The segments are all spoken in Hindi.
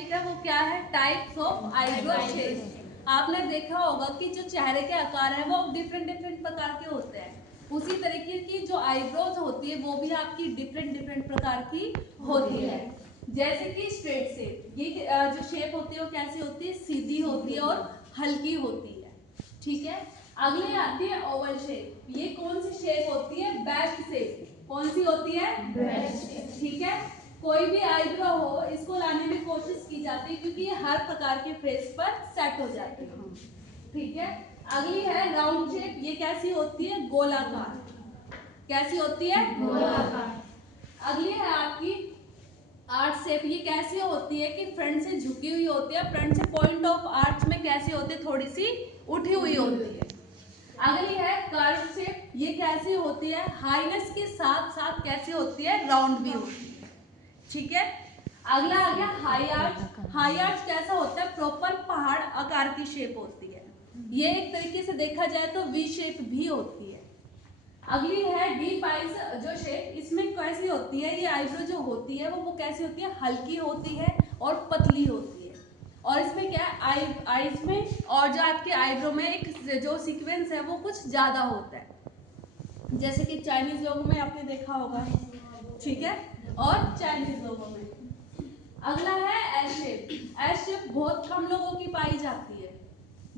टॉपिक है वो क्या है, टाइप्स ऑफ आईब्रो शेप। आपने देखा होगा कि जो चेहरे के आकार है वो डिफरेंट डिफरेंट प्रकार के होते हैं, उसी तरीके की जो आईब्रोज होती है वो भी आपकी डिफरेंट डिफरेंट प्रकार की होती है। जैसे कि स्ट्रेट शेप, ये जो शेप होती है वो कैसी होती है, सीधी होती है और हल्की होती है, ठीक है। अगले आती है ओवल शेप, ये कौन सी शेप होती है, बेस्ट शेप। कौन सी होती है, बेस्ट, ठीक है। कोई भी आईब्रो हो इसको लाने में कोशिश की जाती है क्योंकि ये हर प्रकार के फेस पर सेट हो जाती है, ठीक है। अगली है राउंड शेप, ये कैसी होती है, गोलाकार। कैसी होती है, गोलाकार। अगली है आपकी आर्च शेप, ये कैसी होती है कि फ्रंट से झुकी हुई होती है, फ्रंट से पॉइंट ऑफ आर्च में कैसी होती है, थोड़ी सी उठी हुई होती है। अगली है कर्व शेप, ये कैसी होती है, हाईनेस के साथ साथ कैसी होती है, राउंड भी होती है, ठीक है। अगला आ गया हाई आर्च। हाई आर्च कैसा होता है, प्रॉपर पहाड़ आकार की शेप होती है, ये एक तरीके से देखा जाए तो वी शेप भी होती है। अगली है डीप आईज जो शेप, इसमें कैसी होती है, ये आईब्रो जो होती है वो कैसी होती है, हल्की होती है और पतली होती है। और इसमें क्या है, आईज में और जो आपके आईब्रो में एक जो सीक्वेंस है वो कुछ ज्यादा होता है, जैसे कि चाइनीज लोगों में आपने देखा होगा, ठीक है, और चाइनीज लोगों में। अगला है एस शेप। एस शेप बहुत कम लोगों की पाई जाती है,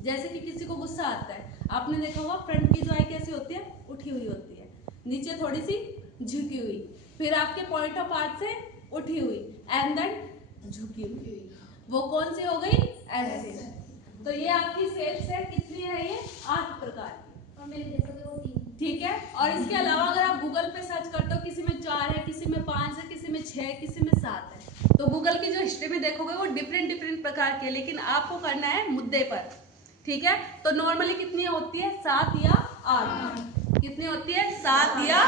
जैसे कि किसी को गुस्सा आता है, आपने देखा होगा फ्रंट की जो आई कैसी होती है, उठी हुई होती है, नीचे थोड़ी सी झुकी हुई, फिर आपके पॉइंट ऑफ आर्च से उठी हुई एंड देन झुकी हुई, वो कौन सी हो गई, एस शेप। तो ये आपकी शेप्स है, कितनी है ये, 8 प्रकार की, और मेरे जैसे तो वो 3, ठीक है। और इसके अलावा अगर आप गूगल पे सर्च करते हो, किसी में 4 है, किसी में 5 है, किसी में 6, किसी में 7 है, तो गूगल की जो हिस्ट्री में देखोगे वो डिफरेंट डिफरेंट प्रकार के, लेकिन आपको करना है मुद्दे पर, ठीक है। तो नॉर्मली कितनी होती है, 7 या 8, कितनी होती है, 7 या